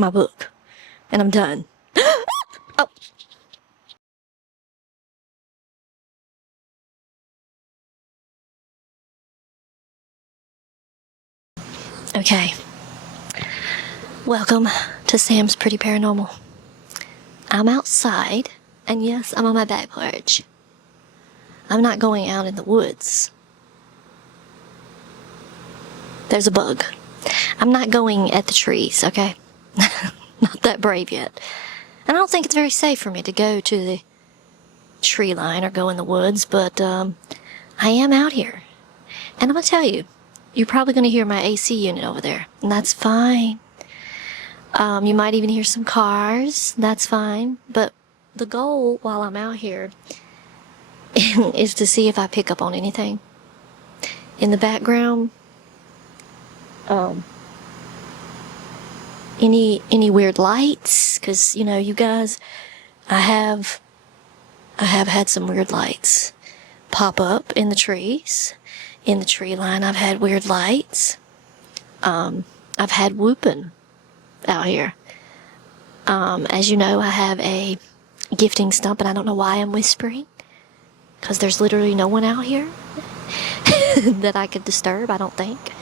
my book. And I'm done. Oh. Okay. Welcome to Sam's Pretty Paranormal. I'm outside, and yes, I'm on my back porch. I'm not going out in the woods. There's a bug. I'm not going at the trees, okay? Not that brave yet. And I don't think it's very safe for me to go to the tree line or go in the woods, but I am out here. And I'm going to tell you, you're probably going to hear my AC unit over there, and that's fine. You might even hear some cars, that's fine. But the goal while I'm out here is to see if I pick up on anything. In the background, any weird lights, because, you know, you guys, I have had some weird lights pop up in the trees. In the tree line, I've had weird lights. I've had whooping out here. As you know, I have a gifting stump, and I don't know why I'm whispering, because there's literally no one out here that I could disturb, I don't think.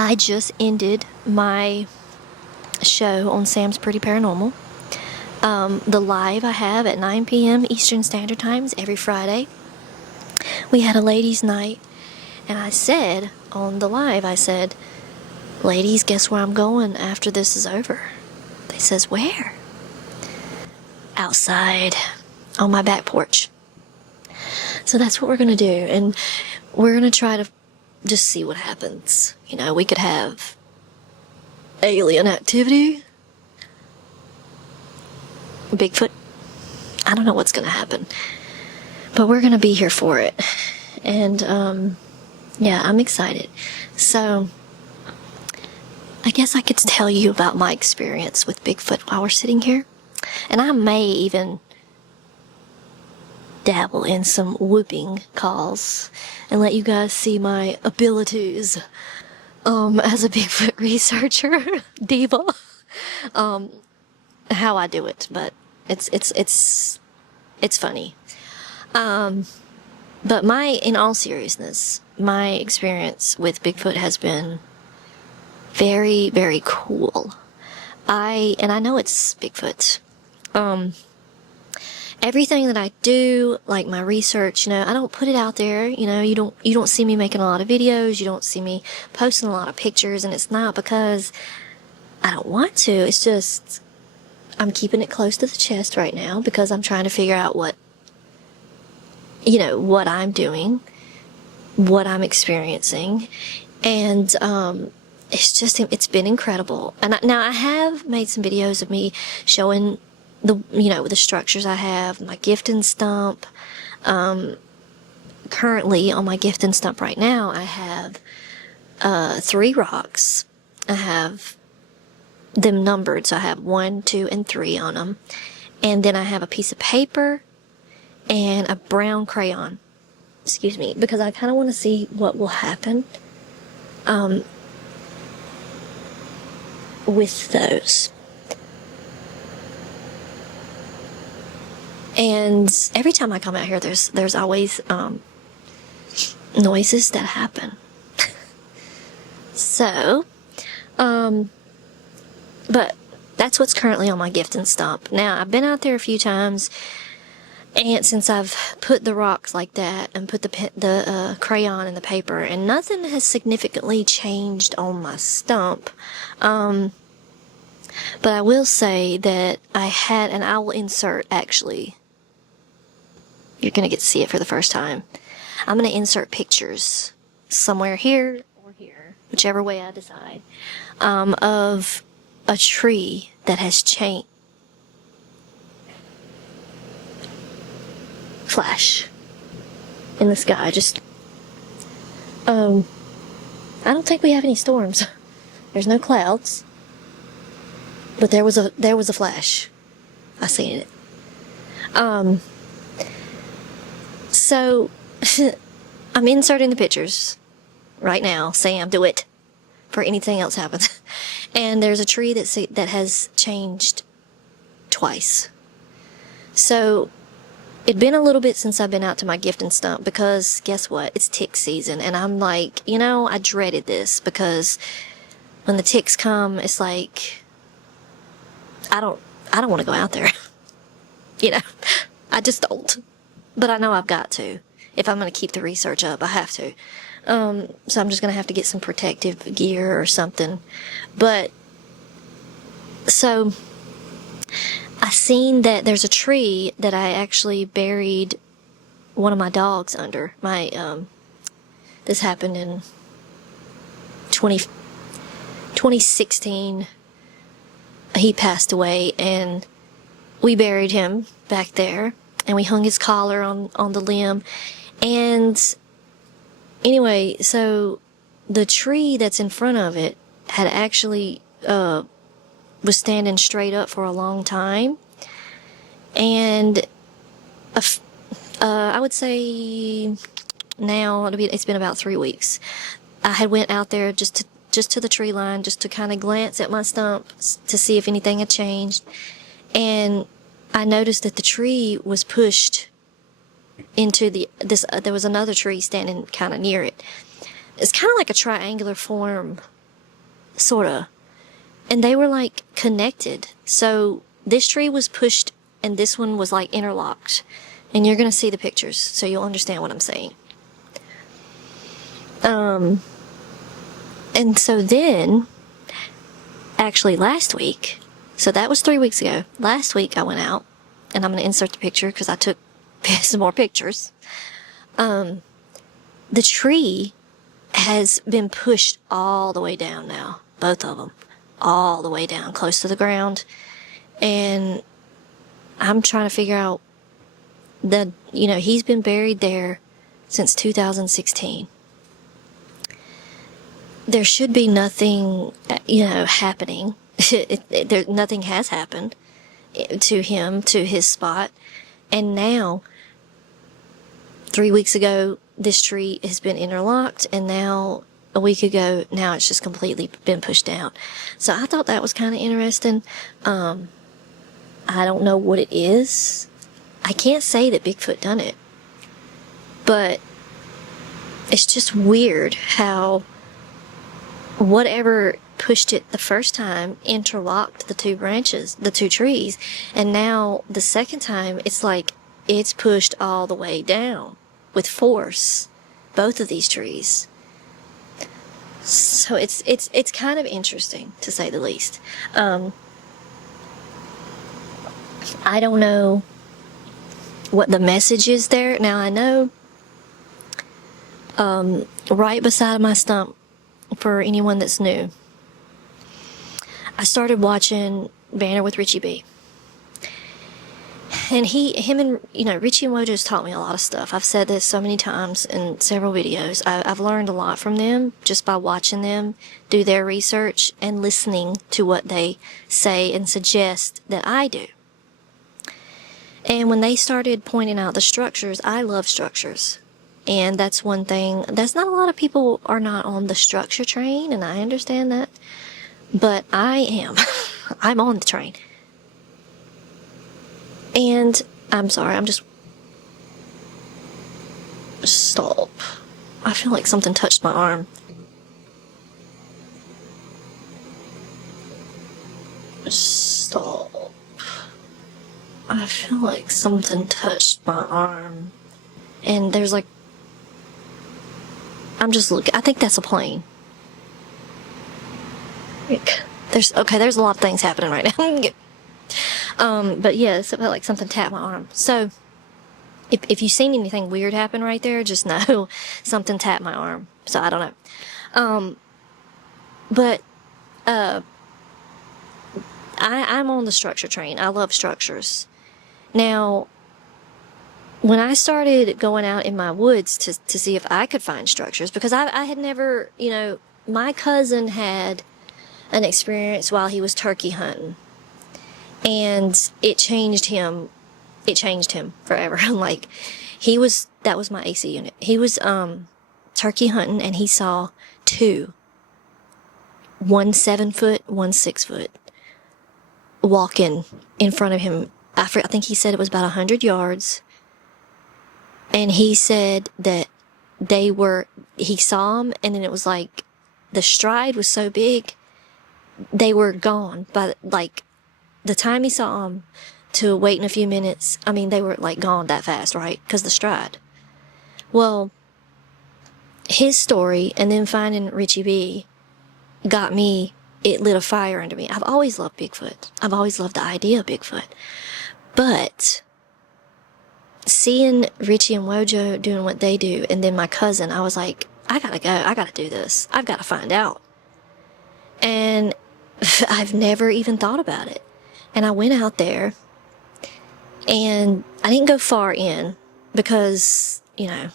I just ended my show on Sam's Pretty Paranormal. The live I have at 9 p.m. Eastern Standard Times every Friday. We had a ladies' night, and I said on the live, I said, ladies, guess where I'm going after this is over? They says, where? Outside, on my back porch. So that's what we're going to do, and we're going to try to just see what happens. You know, we could have alien activity, Bigfoot. I don't know what's going to happen, but we're going to be here for it. And yeah, I'm excited. So I guess I could tell you about my experience with Bigfoot while we're sitting here, and I may even dabble in some whooping calls and let you guys see my abilities as a Bigfoot researcher diva, how I do it. But it's funny. But in all seriousness, my experience with Bigfoot has been very, very cool. I know it's Bigfoot. Everything that I do, like my research, you know, I don't put it out there. You know, you don't see me making a lot of videos. You don't see me posting a lot of pictures, and it's not because I don't want to. It's just I'm keeping it close to the chest right now because I'm trying to figure out what I'm doing, what I'm experiencing, and it's been incredible. And now I have made some videos of me showing the structures I have, my gifting stump. Currently on my gifting stump right now, I have 3 rocks. I have them numbered, so I have 1, 2, and 3 on them. And then I have a piece of paper and a brown crayon. Excuse me, because I kind of want to see what will happen with those. And every time I come out here, there's always noises that happen. So, but that's what's currently on my gifting stump. Now, I've been out there a few times, and since I've put the rocks like that and put the crayon in the paper, and nothing has significantly changed on my stump. But I will say that and I will insert, actually, you're going to get to see it for the first time. I'm going to insert pictures somewhere here or here, whichever way I decide, of a tree that has changed. Flash in the sky. Just, I don't think we have any storms. There's no clouds. But there was a flash. I seen it. So I'm inserting the pictures right now. Sam, do it before anything else happens. And there's a tree that has changed twice. So it'd been a little bit since I've been out to my gift and stump, because guess what? It's tick season. And I'm like, I dreaded this, because when the ticks come, it's like, I don't want to go out there. I just don't. But I know I've got to. If I'm going to keep the research up, I have to. So I'm just going to have to get some protective gear or something. But, so, I seen that there's a tree that I actually buried one of my dogs under. This happened in 2016. He passed away, and we buried him back there, and we hung his collar on the limb. And anyway, so the tree that's in front of it had actually was standing straight up for a long time. And I would say now it's been about 3 weeks. I had went out there just to the tree line, just to kind of glance at my stump to see if anything had changed. And I noticed that the tree was pushed into there was another tree standing kind of near it. It's kind of like a triangular form, sort of. And they were like connected. So this tree was pushed and this one was like interlocked. And you're going to see the pictures, so you'll understand what I'm saying. And so then, actually last week, so that was 3 weeks ago. Last week I went out, and I'm going to insert the picture because I took some more pictures. The tree has been pushed all the way down now. Both of them. All the way down, close to the ground. And I'm trying to figure out he's been buried there since 2016. There should be nothing, happening. Nothing has happened to him, to his spot. And now, 3 weeks ago, this tree has been interlocked, and now, a week ago, now it's just completely been pushed down. So I thought that was kind of interesting. I don't know what it is. I can't say that Bigfoot done it. But it's just weird how whatever pushed it the first time interlocked the two trees, and now the second time it's like it's pushed all the way down with force, both of these trees. So it's kind of interesting, to say the least. I don't know what the message is there. Now I know right beside my stump, for anyone that's new, I started watching Banner with Richie B. And him and Richie and Wojo's taught me a lot of stuff. I've said this so many times in several videos. I've learned a lot from them just by watching them do their research and listening to what they say and suggest that I do. And when they started pointing out the structures, I love structures. And that's one thing. That's not a lot of people are not on the structure train, and I understand that. But I am. I'm on the train. And I'm sorry, stop. I feel like something touched my arm. Stop. I feel like something touched my arm. And there's like, I'm just looking. I think that's a plane. There's a lot of things happening right now. But yes, it felt like something tapped my arm. So, if you've seen anything weird happen right there, just know something tapped my arm. So I don't know. But I'm on the structure train. I love structures. Now, when I started going out in my woods to see if I could find structures, because I had never, my cousin had an experience while he was turkey hunting, and it changed him forever. Like, that was my AC unit. He was turkey hunting, and he saw two one 7-foot, one 6-foot, walking in front of him. I think he said it was about 100 yards. And he said that he saw them, and then it was like, the stride was so big, they were gone by, like, the time he saw them to waiting a few minutes. I mean, they were, like, gone that fast, right? Because the stride. Well, his story, and then finding Richie B, got me, it lit a fire under me. I've always loved Bigfoot. I've always loved the idea of Bigfoot. But seeing Richie and Wojo doing what they do, and then my cousin, I was like, I gotta go. I gotta do this. I've gotta find out. And I've never even thought about it. And I went out there, and I didn't go far in because, you know,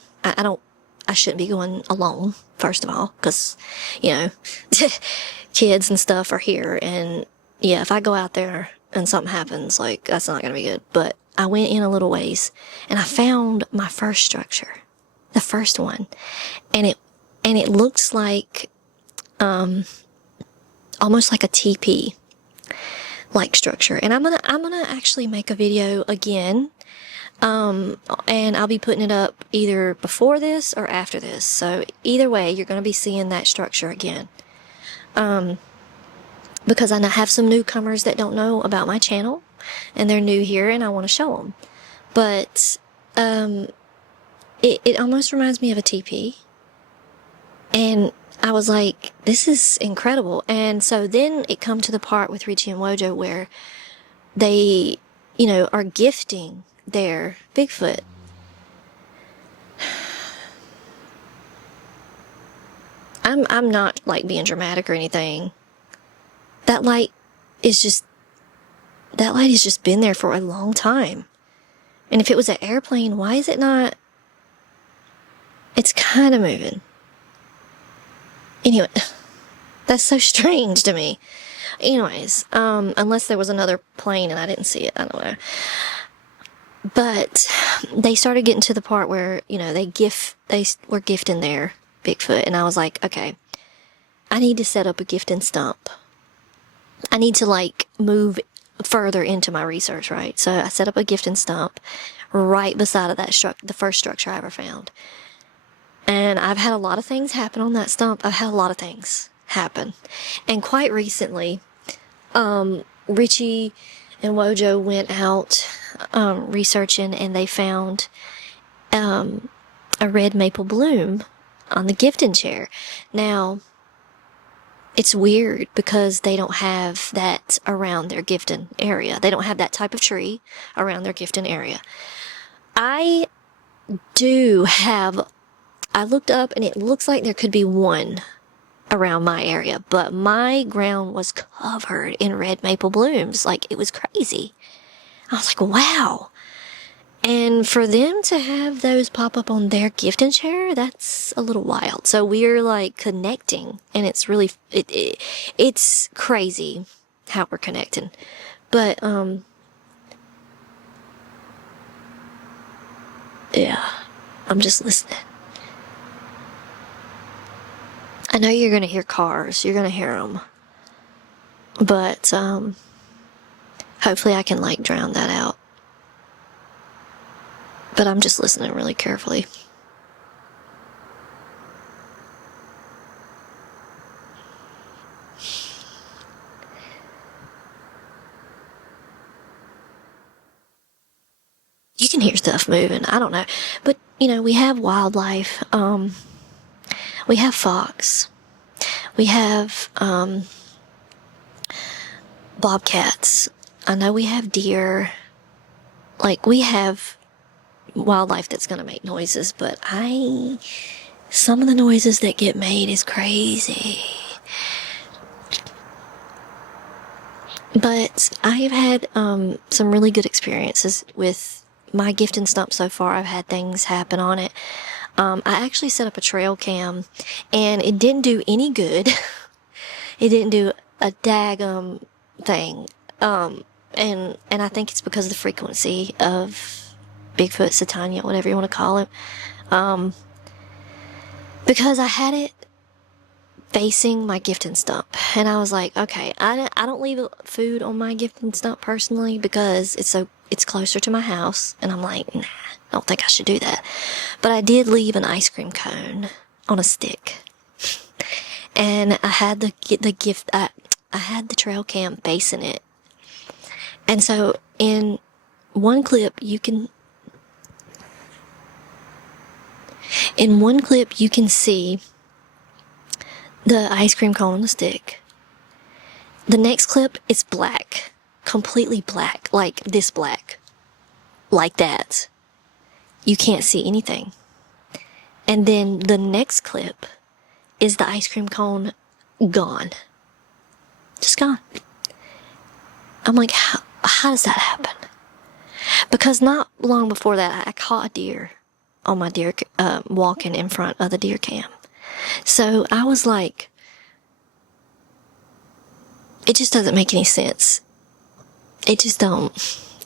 I shouldn't be going alone, first of all, because, you know, kids and stuff are here. And yeah, if I go out there and something happens, like, that's not gonna be good. But I went in a little ways, and I found my first structure, the first one, and it looks like, almost like a teepee like structure. And I'm gonna actually make a video again, and I'll be putting it up either before this or after this. So either way, you're gonna be seeing that structure again, because I have some newcomers that don't know about my channel, and they're new here, and I want to show them. But it almost reminds me of a teepee, and I was like, this is incredible. And so then it come to the part with Richie and Wojo where they, you know, are gifting their Bigfoot. I'm not, like, being dramatic or anything. That light has just been there for a long time. And if it was an airplane, why is it not? It's kind of moving. Anyway, that's so strange to me. Anyways, unless there was another plane and I didn't see it, I don't know. But they started getting to the part where, you know, they were gifting their Bigfoot, and I was like, okay, I need to set up a gifting stump. I need to, like, move further into my research, right? So I set up a gifting stump right beside of that the first structure I ever found. And I've had a lot of things happen on that stump. I've had a lot of things happen. And quite recently, Richie and Wojo went out researching, and they found a red maple bloom on the gifting chair. Now, it's weird because they don't have that around their gifting area. They don't have that type of tree around their gifting area. I looked up, and it looks like there could be one around my area, but my ground was covered in red maple blooms. Like, it was crazy. I was like, wow. And for them to have those pop up on their gifting chair, that's a little wild. So we're, like, connecting, and it's really, it's crazy how we're connecting. But, yeah, I'm just listening. I know you're gonna hear cars. You're gonna hear them. But, hopefully I can, like, drown that out. But I'm just listening really carefully. You can hear stuff moving. I don't know. But, you know, we have wildlife. We have fox. We have, bobcats. I know we have deer. Like, we have wildlife that's gonna make noises, but some of the noises that get made is crazy. But I've had, some really good experiences with my gifting stump so far. I've had things happen on it. I actually set up a trail cam, and it didn't do any good. It didn't do a daggum thing. And I think it's because of the frequency of Bigfoot, Satania, whatever you want to call it. Because I had it facing my gifting stump. And I was like, okay, I don't leave food on my gifting stump personally because it's closer to my house. And I'm like, nah, I don't think I should do that. But I did leave an ice cream cone on a stick. And I had I had the trail cam facing it. And so in one clip you can see the ice cream cone on the stick. The next clip is black. Completely black. Like this black. Like that. You can't see anything. And then the next clip is the ice cream cone gone. Just gone. I'm like, how does that happen? Because not long before that, I caught a deer on my deer, walking in front of the deer cam. So I was like, it just doesn't make any sense. It just don't.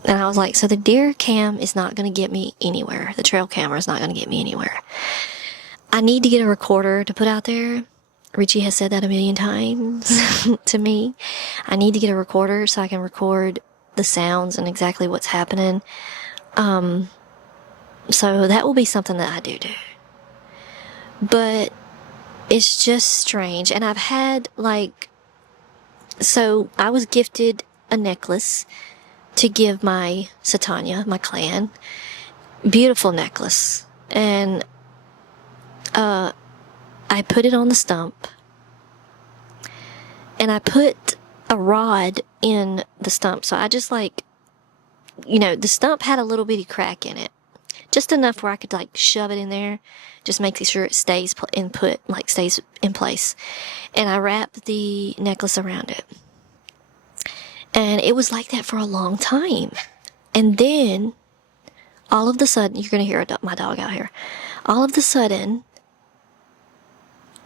And I was like, so the deer cam is not going to get me anywhere. The trail camera is not going to get me anywhere. I need to get a recorder to put out there. Richie has said that a million times to me. I need to get a recorder so I can record the sounds and exactly what's happening. So that will be something that I do. But it's just strange. And I've had so I was gifted a necklace to give my Satanya, my clan. Beautiful necklace. And I put it on the stump. And I put a rod in the stump. So I just the stump had a little bitty crack in it. Just enough where I could shove it in there. Just making sure it stays stays in place. And I wrapped the necklace around it. And it was like that for a long time. And then, all of a sudden, you're going to hear my dog out here. All of a sudden,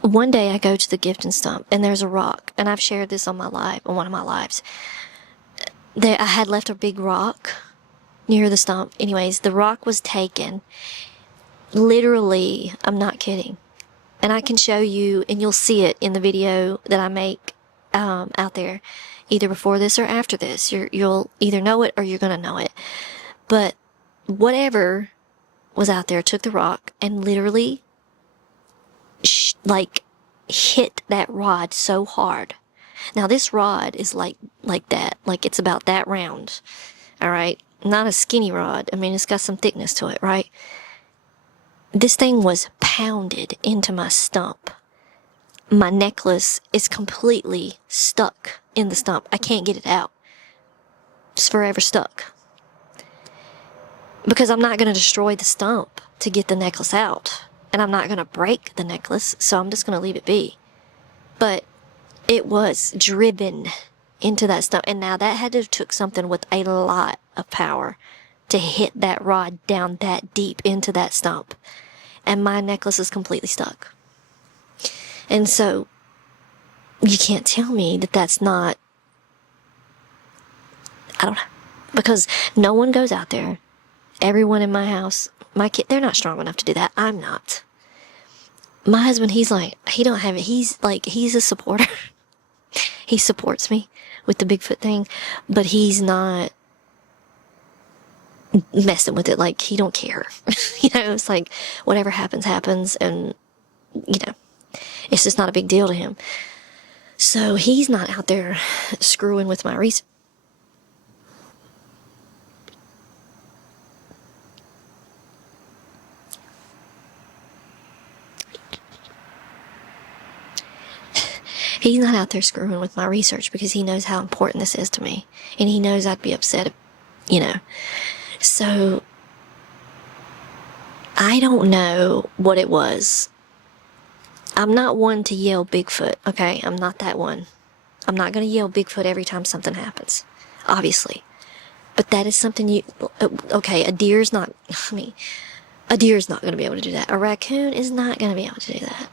one day I go to the gifting stump and there's a rock. And I've shared this on one of my lives. I had left a big rock near the stump. Anyways, the rock was taken. Literally, I'm not kidding. And I can show you, and you'll see it in the video that I make out there. Either before this or after this. You'll either know it or you're going to know it. But whatever was out there took the rock and literally hit that rod so hard. Now this rod is like that. It's about that round. Alright? Not a skinny rod. I mean, it's got some thickness to it, right? This thing was pounded into my stump. My necklace is completely stuck in the stump. I can't get it out. It's forever stuck. Because I'm not going to destroy the stump to get the necklace out. And I'm not going to break the necklace, so I'm just going to leave it be. But it was driven into that stump. And now that had to have took something with a lot of power to hit that rod down that deep into that stump. And my necklace is completely stuck. And so, you can't tell me that that's not, I don't know. Because no one goes out there. Everyone in my house, my kid, they're not strong enough to do that. I'm not. My husband, he don't have it. He's a supporter. He supports me with the Bigfoot thing, but he's not messing with it. He don't care. It's whatever happens, happens, and, it's just not a big deal to him. So he's not out there screwing with my research. He's not out there screwing with my research because he knows how important this is to me. And he knows I'd be upset, So, I don't know what it was. I'm not one to yell Bigfoot, okay? I'm not that one. I'm not going to yell Bigfoot every time something happens, obviously. But that is something okay, a deer's not going to be able to do that. A raccoon is not going to be able to do that.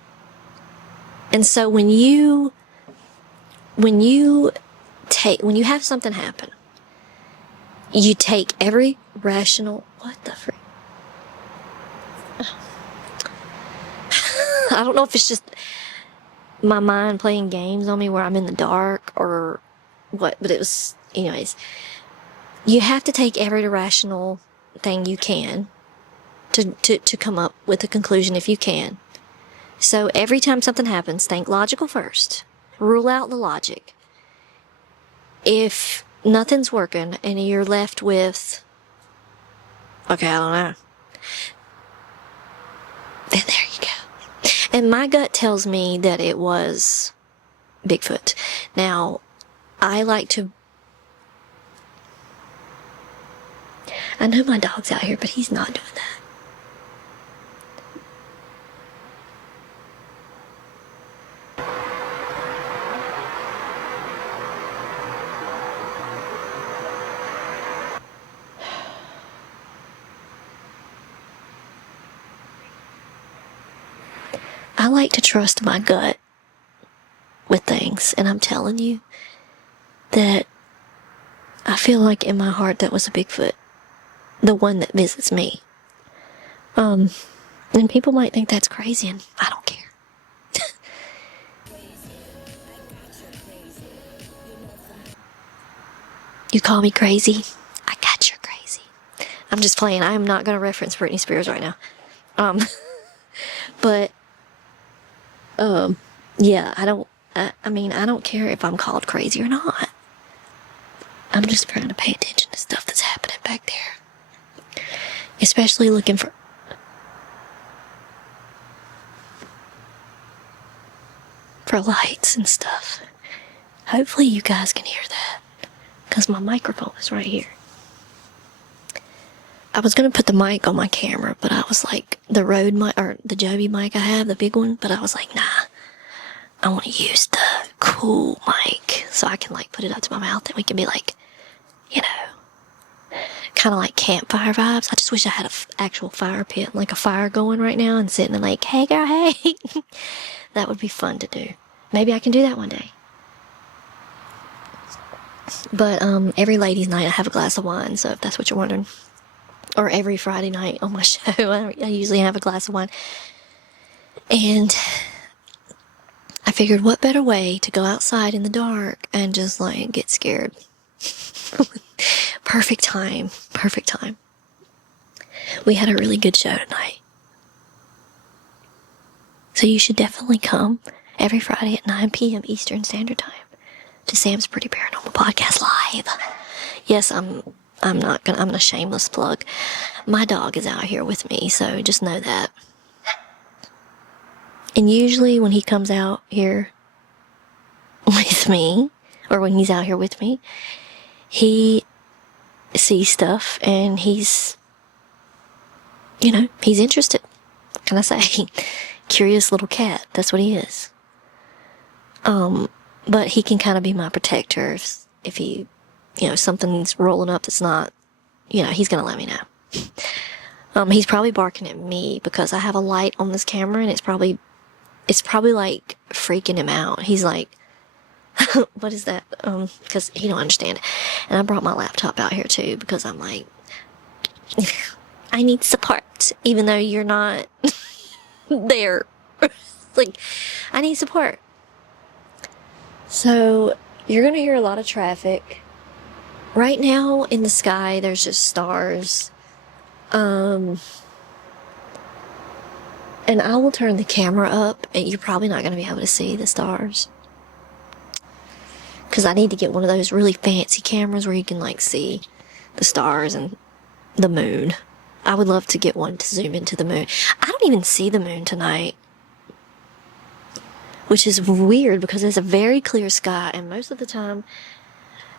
And so when you have something happen, you take every rational, what the frick? I don't know if it's just, my mind playing games on me where I'm in the dark or what, but it was, anyways. You have to take every irrational thing you can to come up with a conclusion if you can. So every time something happens, think logical first. Rule out the logic. If nothing's working and you're left with, okay, I don't know, then there you go. And my gut tells me that it was Bigfoot. Now, I know my dog's out here, but he's not doing that. I like to trust my gut with things, and I'm telling you that I feel like in my heart that was a Bigfoot, the one that visits me. And people might think that's crazy, and I don't care. You call me crazy? I got you crazy. I'm just playing. I am not going to reference Britney Spears right now. But yeah, I don't care if I'm called crazy or not. I'm just trying to pay attention to stuff that's happening back there. Especially looking for lights and stuff. Hopefully you guys can hear that, because my microphone is right here. I was going to put the mic on my camera, but I was like, the Rode mic, or the Joby mic I have, the big one, but I was like, nah, I want to use the cool mic so I can like put it up to my mouth and we can be like, you know, kind of like campfire vibes. I just wish I had an actual fire pit, like a fire going right now and sitting and like, hey girl, hey. That would be fun to do. Maybe I can do that one day. But every ladies' night I have a glass of wine, so if that's what you're wondering. Or every Friday night on my show, I usually have a glass of wine. And I figured, what better way to go outside in the dark and just like get scared. Perfect time. Perfect time. We had a really good show tonight. So you should definitely come every Friday at 9 p.m. Eastern Standard Time to Sam's Pretty Paranormal Podcast Live. Yes, I'm a shameless plug. My dog is out here with me, so just know that. And usually when he comes out here with me, or when he's out here with me, he sees stuff and he's interested. What can I say? Curious little cat. That's what he is. But he can kind of be my protector if he, something's rolling up that's not, he's going to let me know. He's probably barking at me because I have a light on this camera and it's probably like freaking him out. He's like, what is that? Because he don't understand. And I brought my laptop out here too because I'm like, I need support, even though you're not there. Like, I need support. So you're gonna hear a lot of traffic. Right now in the sky, there's just stars. And I will turn the camera up, and you're probably not gonna be able to see the stars. Because I need to get one of those really fancy cameras where you can like see the stars and the moon. I would love to get one to zoom into the moon. I don't even see the moon tonight, which is weird because it's a very clear sky, and most of the time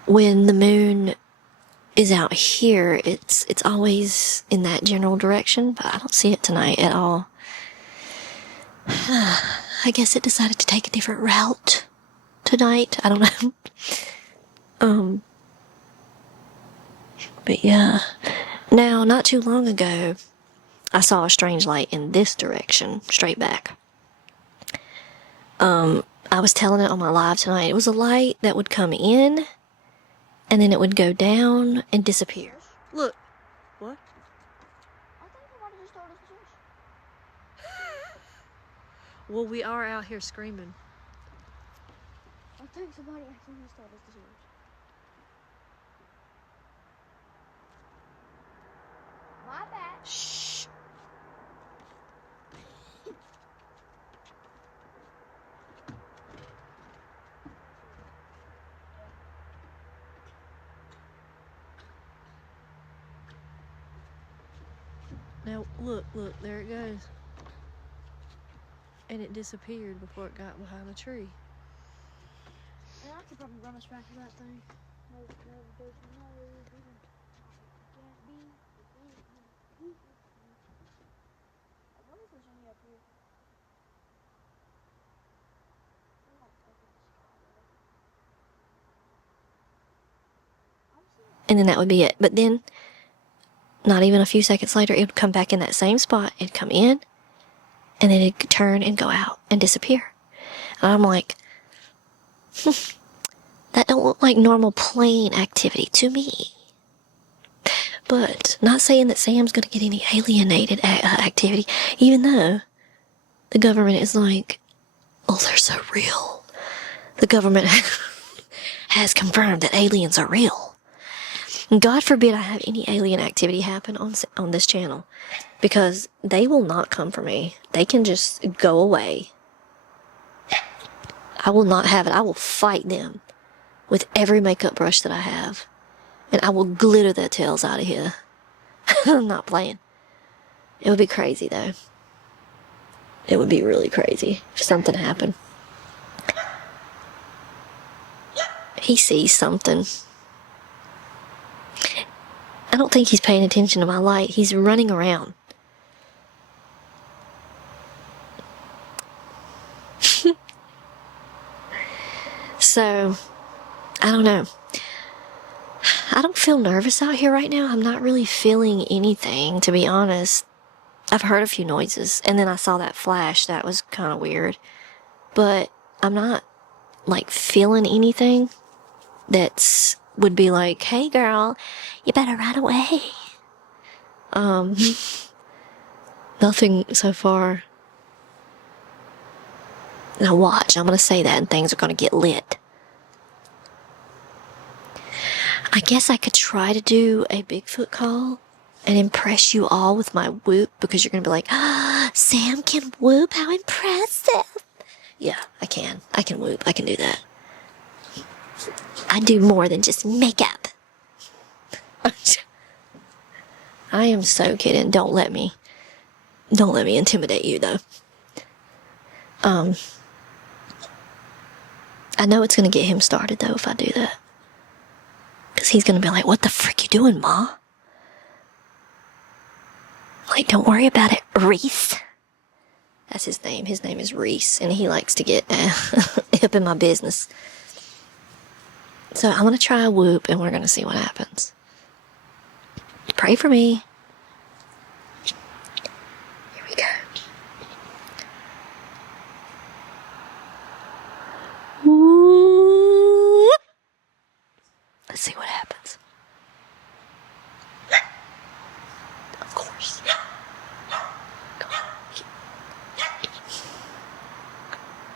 when the moon is out here, it's always in that general direction, but I don't see it tonight at all. I guess it decided to take a different route tonight. I don't know. But yeah. Now, not too long ago, I saw a strange light in this direction, straight back. I was telling it on my live tonight. It was a light that would come in, and then it would go down and disappear. Look. What? I think somebody just started. Well, we are out here screaming. think somebody actually started this year. My bad. Shh. Now, look, there it goes. And it disappeared before it got behind the tree. And I could probably run us back to that thing. No, there's no reason. What is this any up here? And then that would be it. But then, not even a few seconds later, it would come back in that same spot. It'd come in, and then it'd turn and go out and disappear. And I'm like, that don't look like normal plane activity to me. But not saying that Sam's going to get any alienated activity, even though the government is like, oh, they're so real. The government has confirmed that aliens are real. And God forbid I have any alien activity happen on this channel, because they will not come for me. They can just go away. I will not have it. I will fight them with every makeup brush that I have. And I will glitter their tails out of here. I'm not playing. It would be crazy, though. It would be really crazy if something happened. He sees something. I don't think he's paying attention to my light. He's running around. So, I don't know. I don't feel nervous out here right now. I'm not really feeling anything, to be honest. I've heard a few noises, and then I saw that flash. That was kind of weird. But I'm not, like, feeling anything that's would be like, hey, girl, you better run away. Nothing so far. Now watch, I'm going to say that, and things are going to get lit. I guess I could try to do a Bigfoot call and impress you all with my whoop, because you're going to be like, ah, Sam can whoop, how impressive. Yeah, I can. I can whoop. I can do that. I do more than just makeup. I am so kidding. Don't let me intimidate you, though. I know it's going to get him started, though, if I do that. Because he's going to be like, what the frick you doing, Ma? Like, don't worry about it, Reese. That's his name. His name is Reese, and he likes to get up in my business. So I'm going to try a whoop, and we're going to see what happens. Pray for me. Here we go. Whoop. Let's see what happens. Of course.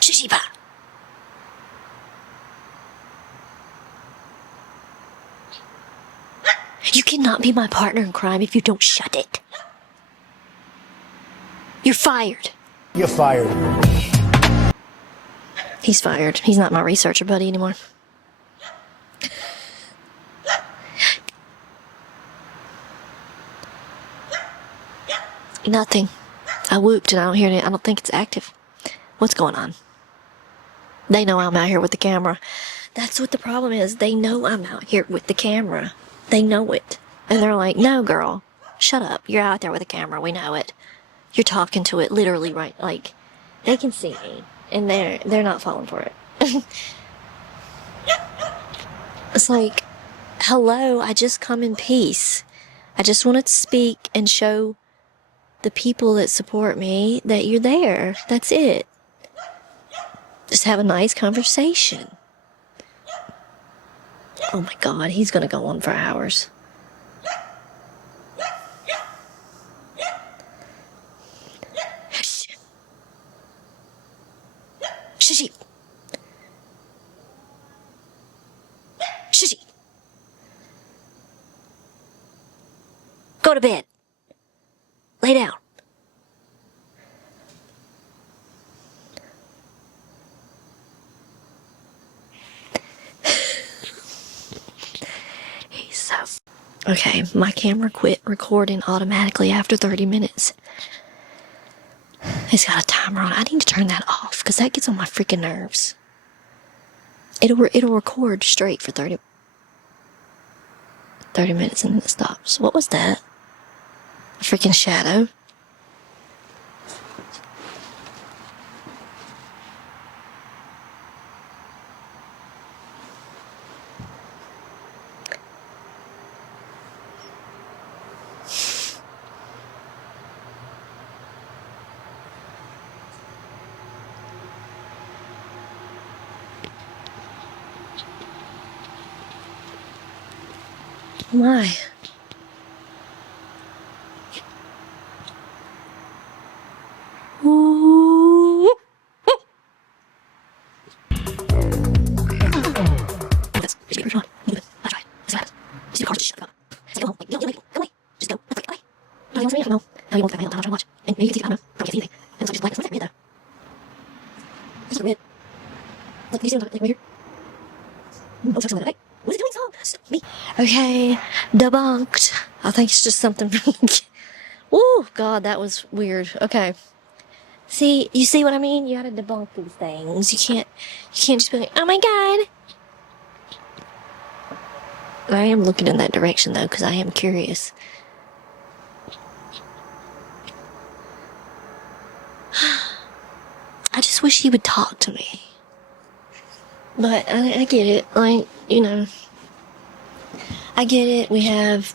Shishiba. You cannot be my partner in crime if you don't shut it. You're fired. You're fired. He's fired. He's not my researcher buddy anymore. Nothing. I whooped and I don't hear it. I don't think it's active. What's going on? They know I'm out here with the camera. That's what the problem is. They know I'm out here with the camera. They know it. And they're like, no, girl, shut up. You're out there with a camera. We know it. You're talking to it literally right. Like, they can see me. And they're not falling for it. It's like, hello, I just come in peace. I just wanted to speak and show the people that support me that you're there. That's it. Just have a nice conversation. Oh my God, he's gonna go on for hours. Shh. Shh. Go to bed. Lay down. He's so... Okay, my camera quit recording automatically after 30 minutes. It's got a timer on it. I need to turn that off because that gets on my freaking nerves. It'll record straight for 30 minutes and then it stops. What was that? A freaking shadow? Why? Ooh. That's pretty fun. That's right. That's right. Just the car. Just shut up. Just go home. Go away. Just go. That's right. No, you want to no. No, you won't get mail. I'm trying to watch. And you can see the I don't know. Probably can't see anything. And so just like, it's not that weird though. It's not weird. Look, you see what I'm talking about? Oh, touch something. Hey, what is it doing? Stop me. Okay, debunked. I think it's just something. Woo, God, that was weird. Okay. See, you see what I mean? You gotta debunk these things. You can't just be like, oh my God. I am looking in that direction though, because I am curious. I just wish he would talk to me. But I get it. Like, you know, I get it. We have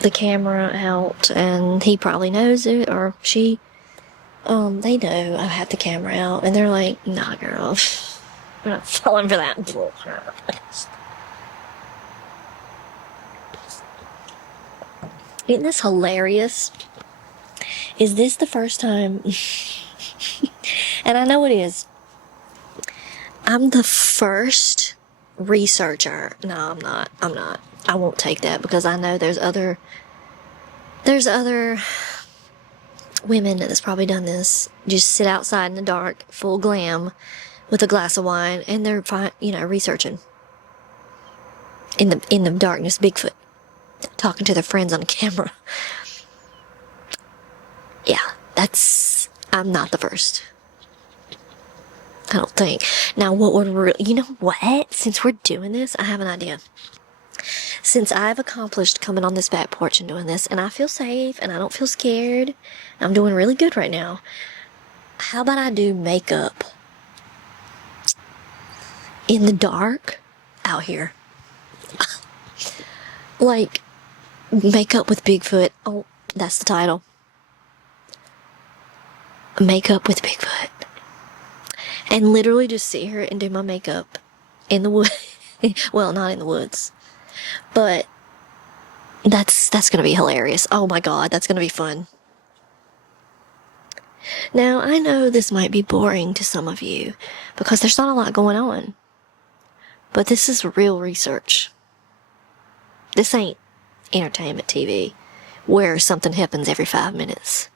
the camera out and he probably knows it, or she. They know I have the camera out and they're like, nah, girl, we're not falling for that. Isn't this hilarious? Is this the first time? And I know it is. I'm the first researcher. No, I'm not. I won't take that because I know there's other women that's probably done this. Just sit outside in the dark, full glam, with a glass of wine, and they're fine, you know, researching in the darkness. Bigfoot, talking to their friends on camera. Yeah, I'm not the first. I don't think. Now, what would really, you know what? Since we're doing this, I have an idea. Since I've accomplished coming on this back porch and doing this, and I feel safe, and I don't feel scared, I'm doing really good right now. How about I do makeup in the dark out here? Like, makeup with Bigfoot. Oh, that's the title. Makeup with Bigfoot. And literally just sit here and do my makeup in the wood. Well, not in the woods. But that's going to be hilarious. Oh my God, that's going to be fun. Now, I know this might be boring to some of you because there's not a lot going on. But this is real research. This ain't entertainment TV where something happens every 5 minutes.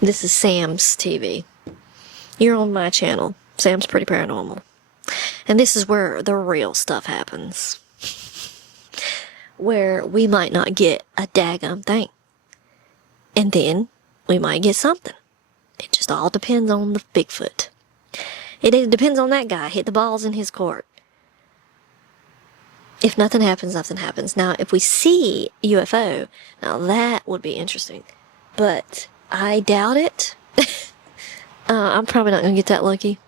This is Sam's TV. You're on my channel, Sam's Pretty Paranormal. And this is where the real stuff happens. Where we might not get a daggum thing. And then we might get something. It just all depends on the Bigfoot. It depends on that guy. Hit the balls in his court. If nothing happens, nothing happens. Now, if we see UFO, now that would be interesting. But I doubt it. I'm probably not going to get that lucky.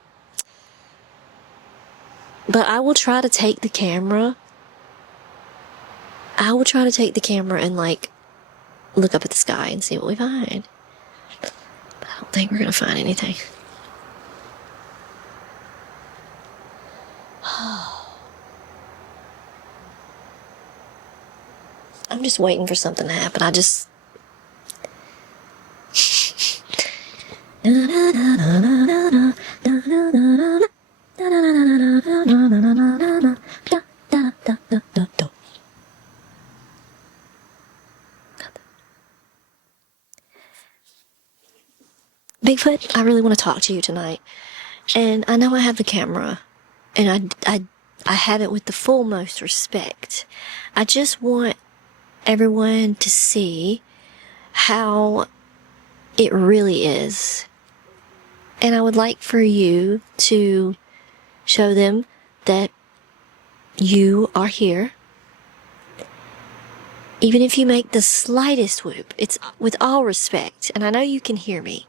But I will try to take the camera. And, like, look up at the sky and see what we find. But I don't think we're going to find anything. I'm just waiting for something to happen. I just... Bigfoot, I really want to talk to you tonight. And I know I have the camera, and I have it with the fullmost respect. I just want everyone to see how it really is. And I would like for you to show them that you are here. Even if you make the slightest whoop, it's with all respect, and I know you can hear me.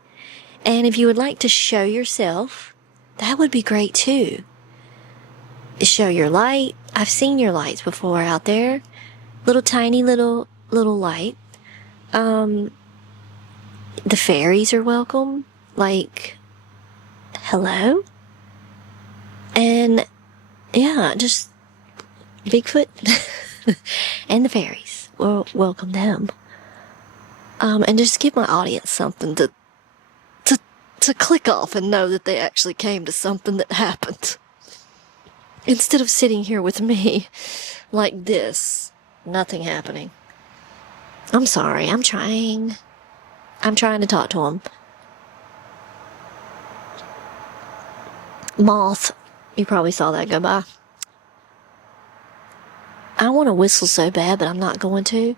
And if you would like to show yourself, that would be great too. Show your light. I've seen your lights before out there. Little tiny little light. The fairies are welcome. Like, hello? And yeah, just Bigfoot and the fairies. Well, welcome them. And just give my audience something to click off and know that they actually came to something that happened. Instead of sitting here with me like this, nothing happening. I'm sorry, I'm trying to talk to him. Moth, you probably saw that go by. I want to whistle so bad, but I'm not going to.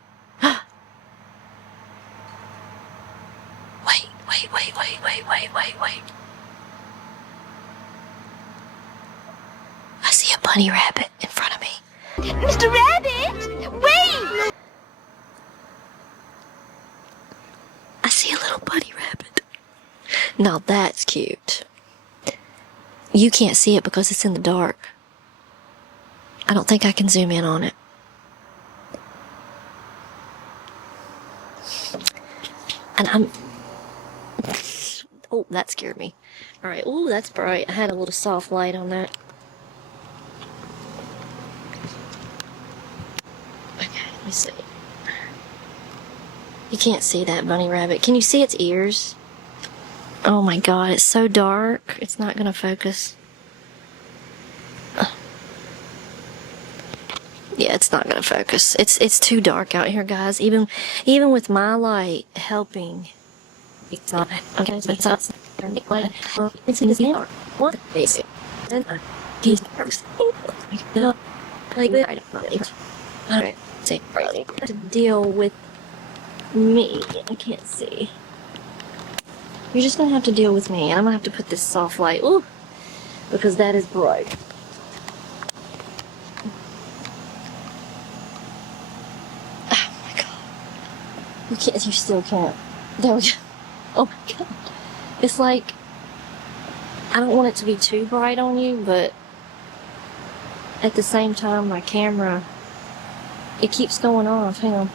Wait. I see a bunny rabbit in front of me. Mr. Rabbit! Wait! I see a little bunny rabbit. Now that's cute. You can't see it because it's in the dark. I don't think I can zoom in on it. And I'm... Oh, that scared me. Alright, oh, that's bright. I had a little soft light on that. Okay, let me see. You can't see that bunny rabbit. Can you see its ears? Oh my god, it's so dark. It's not gonna focus. Yeah, it's not gonna focus. It's too dark out here, guys. Even with my light helping, it's not. Okay, so it's not. It's in the dark. What? Basic. Then he's first. Like that. Alright, see. To deal with me. I can't see. You're just gonna have to deal with me, and I'm gonna have to put this soft light. Ooh, because that is bright. You still can't. There we go. Oh my god. It's like, I don't want it to be too bright on you, but at the same time, my camera, it keeps going off. Hang on.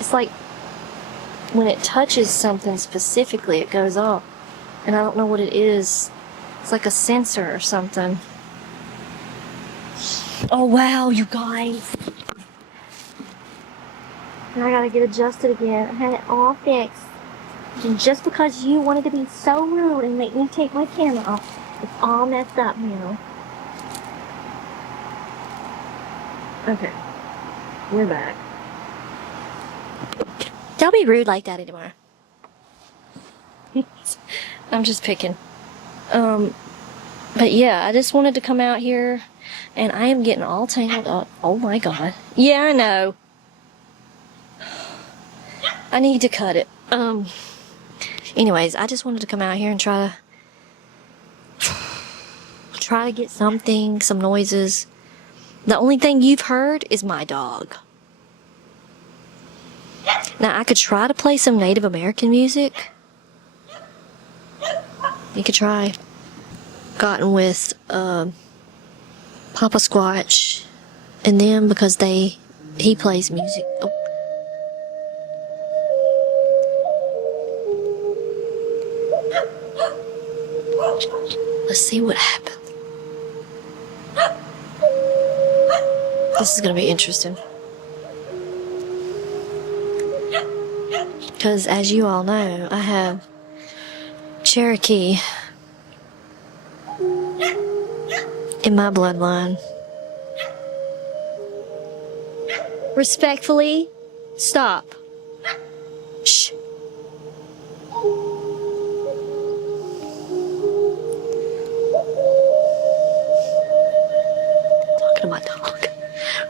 It's like, when it touches something specifically, it goes off. And I don't know what it is. It's like a sensor or something. Oh wow, you guys. And I gotta get adjusted again. I had it all fixed. And just because you wanted to be so rude and make me take my camera off, it's all messed up now. Okay. We're back. Don't be rude like that anymore. I'm just picking. But yeah, I just wanted to come out here, and I am getting all tangled up. Oh my god. Yeah, I know. I need to cut it. Anyways, I just wanted to come out here and try to get something, some noises. The only thing you've heard is my dog. Now, I could try to play some Native American music. You could try. Gotten with Papa Squatch and them because he plays music. Oh. Let's see what happens. This is gonna be interesting. Because as you all know, I have Cherokee in my bloodline. Respectfully, stop. Shh.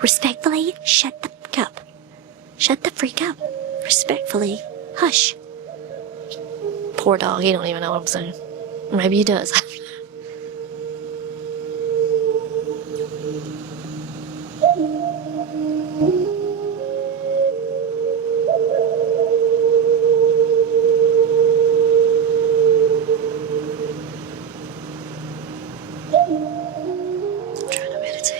Respectfully, shut the fuck up. Shut the freak up. Respectfully, hush. Poor dog, he don't even know what I'm saying. Maybe he does. I'm trying to meditate.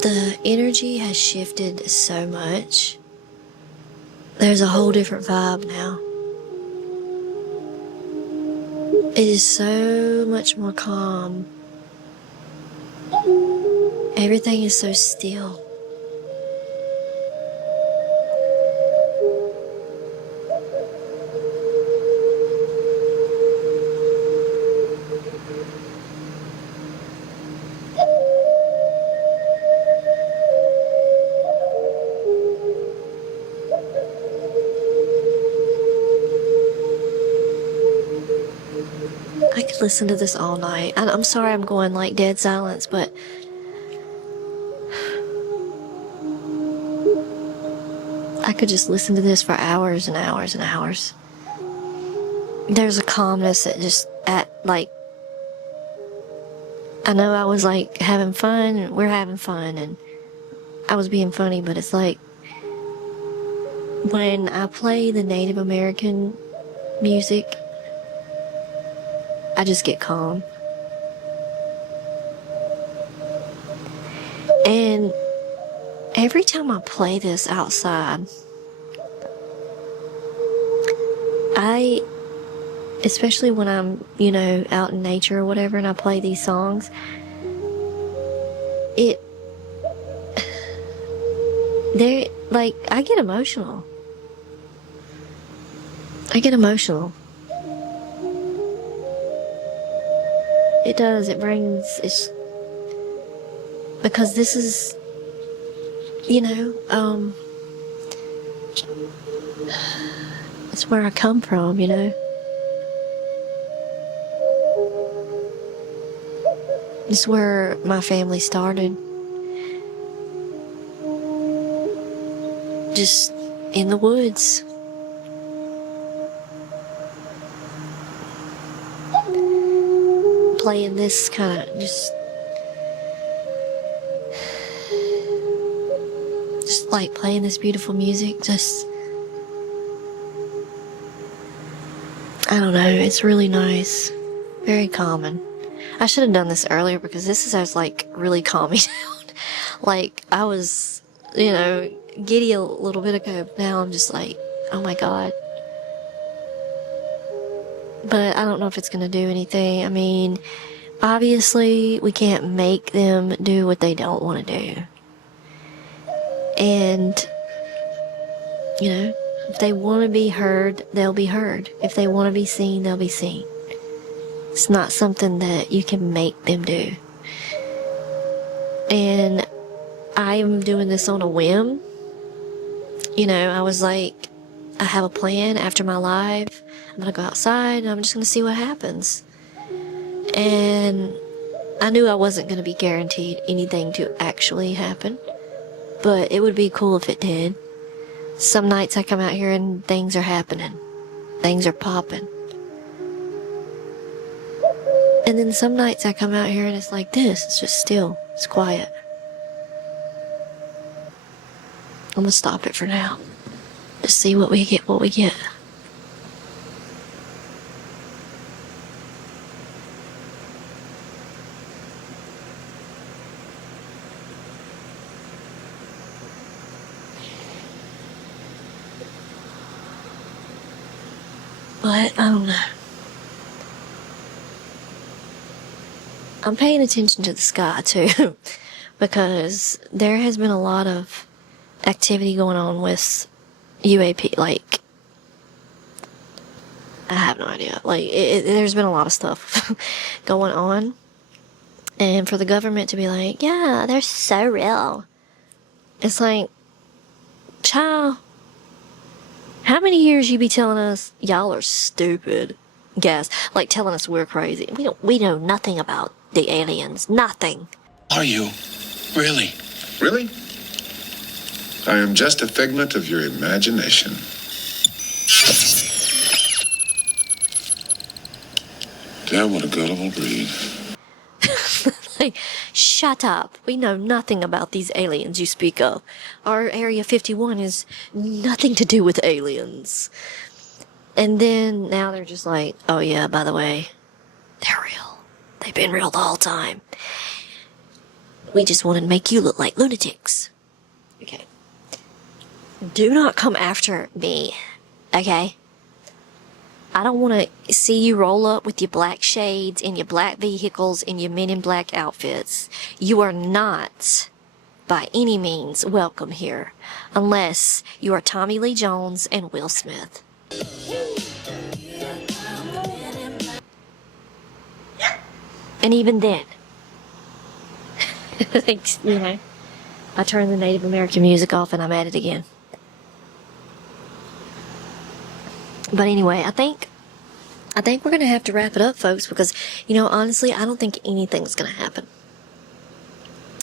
The energy has shifted so much. There's a whole different vibe now. It is so much more calm. Everything is so still. I could listen to this all night. I'm sorry I'm going like dead silence, but I could just listen to this for hours and hours and hours. There's a calmness that just like, I know I was like having fun, and we're having fun, and I was being funny, but it's like when I play the Native American music, I just get calm. And every time I play this outside, especially when I'm, out in nature or whatever, and I play these songs, I get emotional. It does, because this is, it's where I come from, It's where my family started. Just in the woods. Playing this kind of just like playing this beautiful music, I don't know, it's really nice. Very calming. I should have done this earlier because this is like really calming down. Like I was, giddy a little bit ago. Now I'm just like, oh my God. But I don't know if it's going to do anything. I mean, obviously we can't make them do what they don't want to do. And, if they want to be heard, they'll be heard. If they want to be seen, they'll be seen. It's not something that you can make them do. And I am doing this on a whim. I was like, I have a plan after my live. I'm going to go outside and I'm just going to see what happens. And I knew I wasn't going to be guaranteed anything to actually happen. But it would be cool if it did. Some nights I come out here and things are happening. Things are popping. And then some nights I come out here and it's like this. It's just still. It's quiet. I'm gonna stop it for now. Just see what we get. But I don't know. I'm paying attention to the sky too, because there has been a lot of activity going on with UAP. Like, I have no idea. Like, there's been a lot of stuff going on. And for the government to be like, yeah, they're so real. It's like, child, how many years you be telling us y'all are stupid? Guess, like telling us we're crazy. We know nothing about the aliens. Nothing. Are you? Really? Really? I am just a figment of your imagination. Damn, what a gullible breed. Like, shut up. We know nothing about these aliens you speak of. Our Area 51 is nothing to do with aliens. And then now they're just like, oh yeah, by the way, they're real. They've been real the whole time. We just wanted to make you look like lunatics. Okay. Do not come after me. Okay? I don't want to see you roll up with your black shades and your black vehicles and your men in black outfits. You are not, by any means, welcome here. Unless you are Tommy Lee Jones and Will Smith. And even then, you know, I turn the Native American music off and I'm at it again. But anyway, I think we're going to have to wrap it up, folks, because, you know, honestly, I don't think anything's going to happen.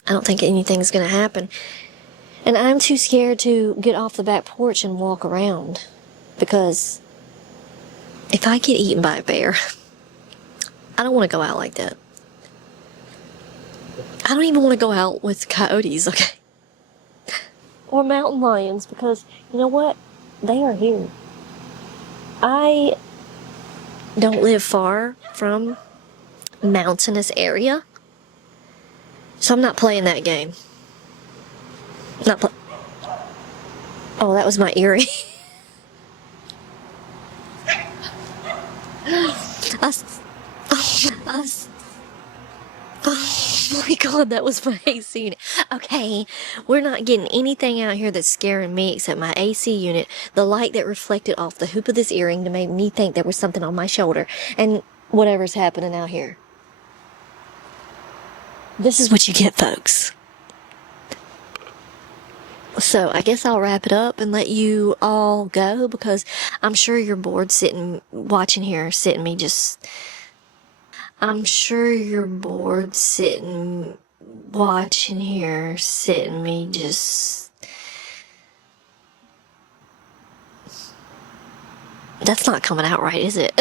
I don't think anything's going to happen. And I'm too scared to get off the back porch and walk around. Because if I get eaten by a bear, I don't want to go out like that. I don't even want to go out with coyotes, okay? Or mountain lions, because, you know what? They are here. I don't live far from mountainous area, so I'm not playing that game. Oh, that was my eerie. Oh my god, that was my AC unit. Okay, we're not getting anything out here that's scaring me except my AC unit, the light that reflected off the hoop of this earring to make me think there was something on my shoulder, and whatever's happening out here. This is what you get, folks. So I guess I'll wrap it up and let you all go, because I'm sure you're bored watching me just That's not coming out right, is it?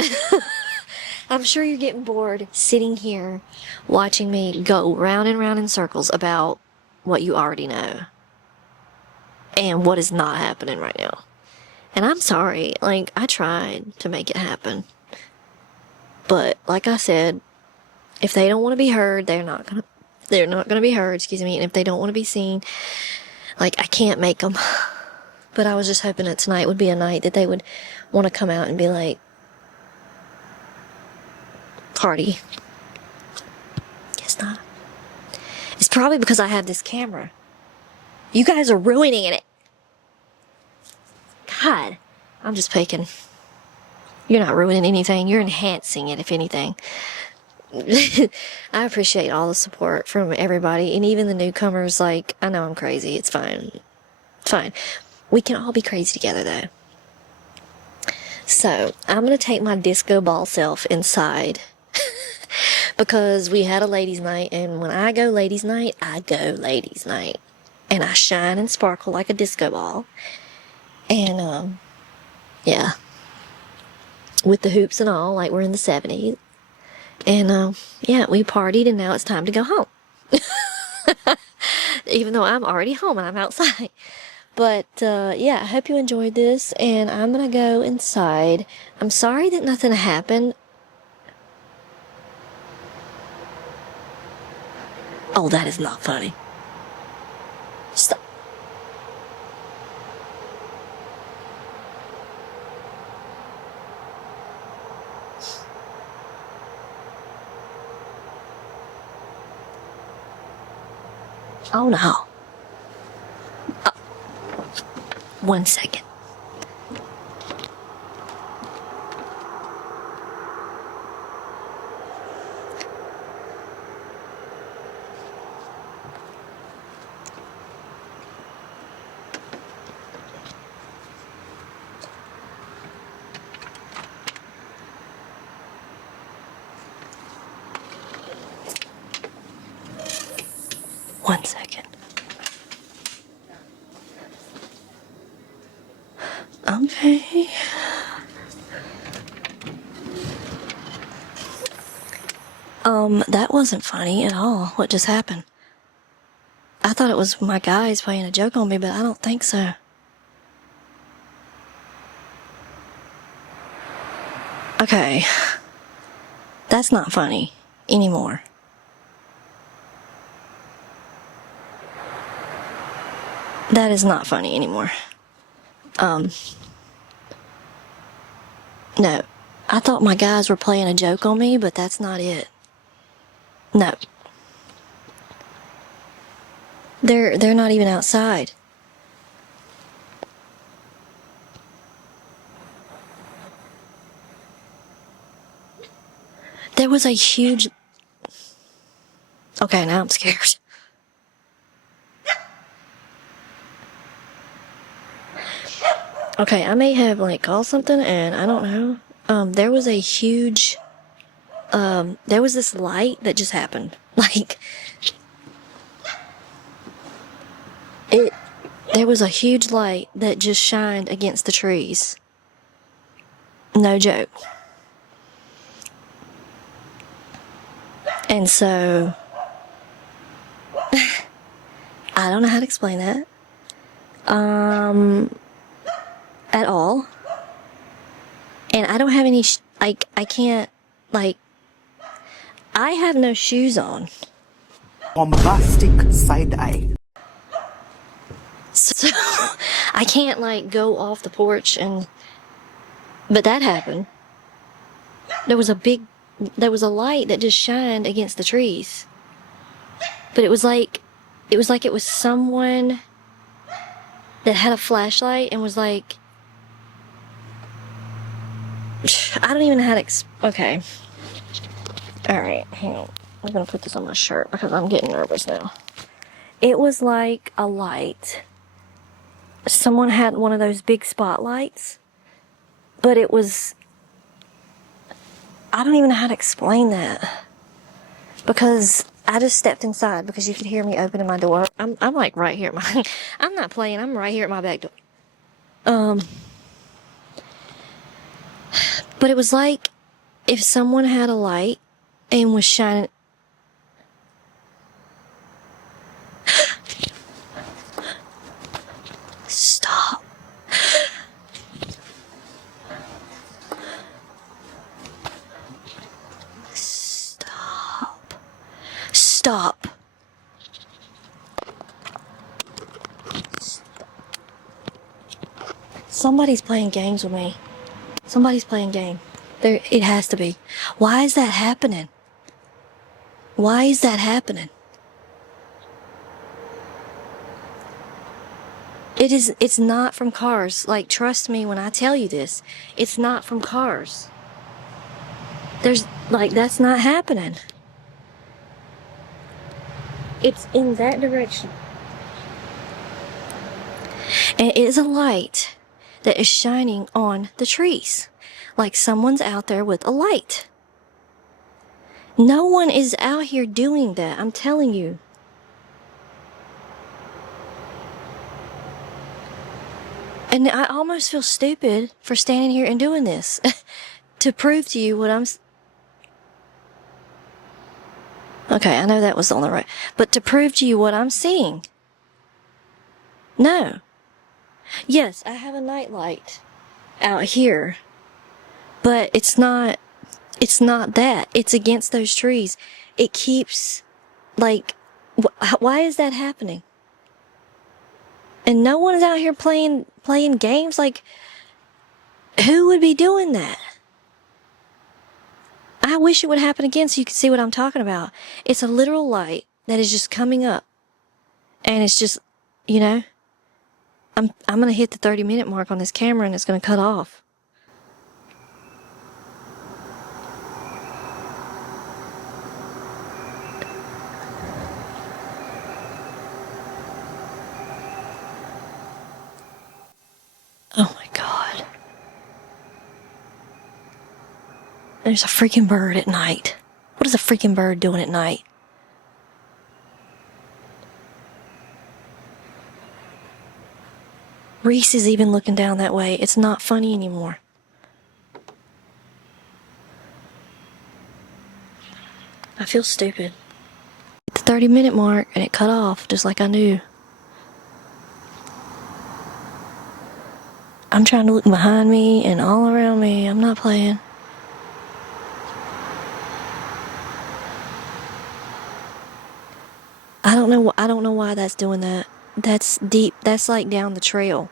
I'm sure you're getting bored sitting here watching me go round and round in circles about what you already know and what is not happening right now. And I'm sorry, like, I tried to make it happen. But like I said, if they don't want to be heard, they're not gonna be heard, and if they don't want to be seen, like, I can't make them. But I was just hoping that tonight would be a night that they would want to come out and be like, party. Guess not. It's probably because I have this camera. You guys are ruining it. God, I'm just picking. You're not ruining anything. You're enhancing it, if anything. I appreciate all the support from everybody, and even the newcomers. Like, I know I'm crazy. It's fine. It's fine. We can all be crazy together, though. So, I'm going to take my disco ball self inside. Because we had a ladies' night, and when I go ladies' night, I go ladies' night. And I shine and sparkle like a disco ball. And, yeah. With the hoops and all, like we're in the 70s. And, yeah, we partied, and now it's time to go home. Even though I'm already home and I'm outside. But, yeah, I hope you enjoyed this, and I'm gonna go inside. I'm sorry that nothing happened. Oh, that is not funny. Stop. Oh no. 1 second. One second. Okay. That wasn't funny at all. What just happened? I thought it was my guys playing a joke on me, but I don't think so. Okay. That's not funny anymore. That is not funny anymore. No. I thought my guys were playing a joke on me, but that's not it. No. They're not even outside. There was a huge... Okay, now I'm scared. Okay, I may have, like, called something, and I don't know. There was a huge... there was this light that just happened. Like... There was a huge light that just shined against the trees. No joke. And so... I don't know how to explain that. At all. And I don't have any... I can't... Like... I have no shoes on. Bombastic side eye. So, I can't, like, go off the porch and... But that happened. There was a light that just shined against the trees. But it was like it was someone that had a flashlight and was like... I don't even know how to okay. Alright, hang on. I'm gonna put this on my shirt because I'm getting nervous now. It was like a light. Someone had one of those big spotlights, but it was... I don't even know how to explain that. Because I just stepped inside because you could hear me opening my door. I'm like right here at my... I'm not playing, I'm right here at my back door. But it was like if someone had a light and was shining... Stop. Stop. Stop. Somebody's playing games with me. Somebody's playing game. There, it has to be. Why is that happening? Why is that happening? It's not from cars. Like, trust me when I tell you this. It's not from cars. That's not happening. It's in that direction. And it is a light that is shining on the trees. Like someone's out there with a light. No one is out here doing that, I'm telling you. And I almost feel stupid for standing here and doing this. To prove to you what I'm... Okay, I know that was on the right. But to prove to you what I'm seeing. No. Yes, I have a nightlight out here. But it's not that. It's against those trees. It keeps, like... Why is that happening? And no one's out here playing games. Like, who would be doing that? I wish it would happen again so you could see what I'm talking about. It's a literal light that is just coming up. And it's just, you know, I'm going to hit the 30-minute mark on this camera and it's going to cut off. Oh my God. There's a freaking bird at night. What is a freaking bird doing at night? Reese is even looking down that way. It's not funny anymore. I feel stupid. The 30-minute mark and it cut off just like I knew. I'm trying to look behind me and all around me. I'm not playing. I don't know why that's doing that. That's deep. That's like down the trail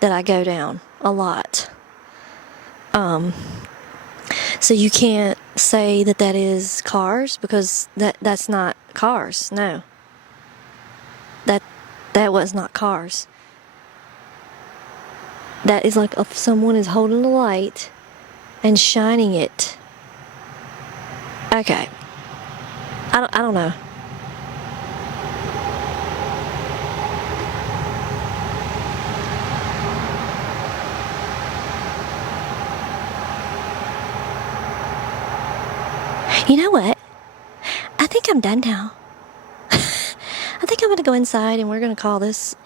that I go down a lot. So you can't say that is cars because that's not cars. No. That was not cars. That is like if someone is holding a light and shining it. Okay. I don't know. You know what? I think I'm done now. I think I'm gonna go inside and we're gonna call this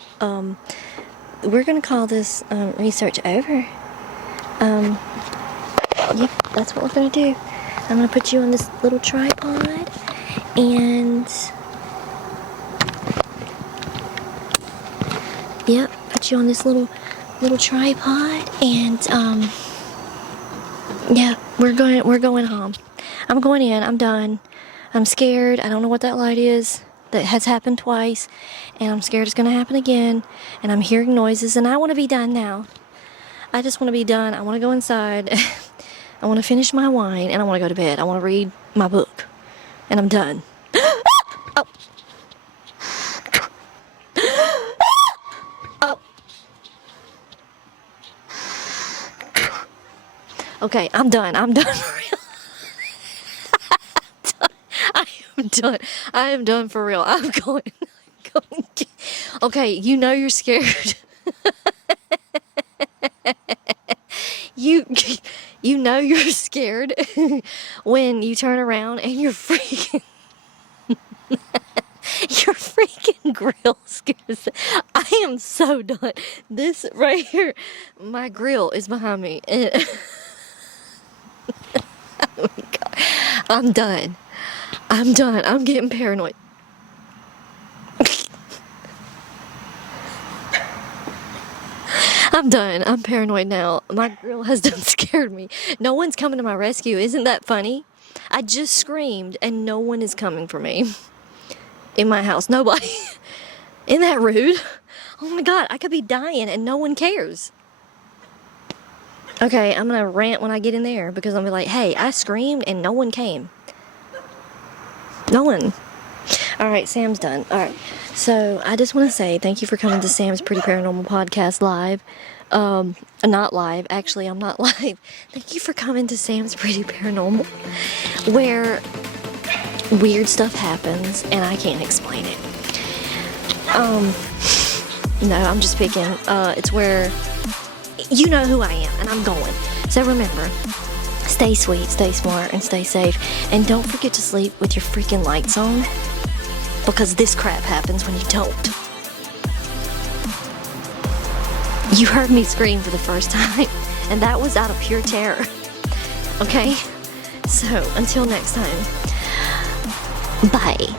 research over. Yep, that's what we're gonna do. I'm gonna put you on this little tripod and yep, put you on this little tripod and yeah, we're going home. I'm going in. I'm done. I'm scared. I don't know what that light is. That has happened twice. And I'm scared it's going to happen again. And I'm hearing noises. And I want to be done now. I just want to be done. I want to go inside. I want to finish my wine. And I want to go to bed. I want to read my book. And I'm done. Oh. Oh. Okay, I'm done. I'm done for real. I'm done. I am done for real. I'm going. Okay, you know you're scared. You know you're scared when you turn around and you're freaking your freaking grill scares. I am so done. This right here, my grill is behind me. Oh my God. I'm done. I'm done. I'm getting paranoid. I'm done. I'm paranoid now. My grill has done scared me. No one's coming to my rescue. Isn't that funny? I just screamed and no one is coming for me. In my house. Nobody. Isn't that rude? Oh my God. I could be dying and no one cares. Okay, I'm going to rant when I get in there because I'm going to be like, hey, I screamed and no one came. No one. Alright, Sam's done. Alright, so I just want to say thank you for coming to Sam's Pretty Paranormal Podcast live. Not live. Actually, I'm not live. Thank you for coming to Sam's Pretty Paranormal, where weird stuff happens and I can't explain it. No, I'm just picking. It's where you know who I am and I'm going. So remember, stay sweet, stay smart, and stay safe. And don't forget to sleep with your freaking lights on. Because this crap happens when you don't. You heard me scream for the first time. And that was out of pure terror. Okay? So, until next time. Bye.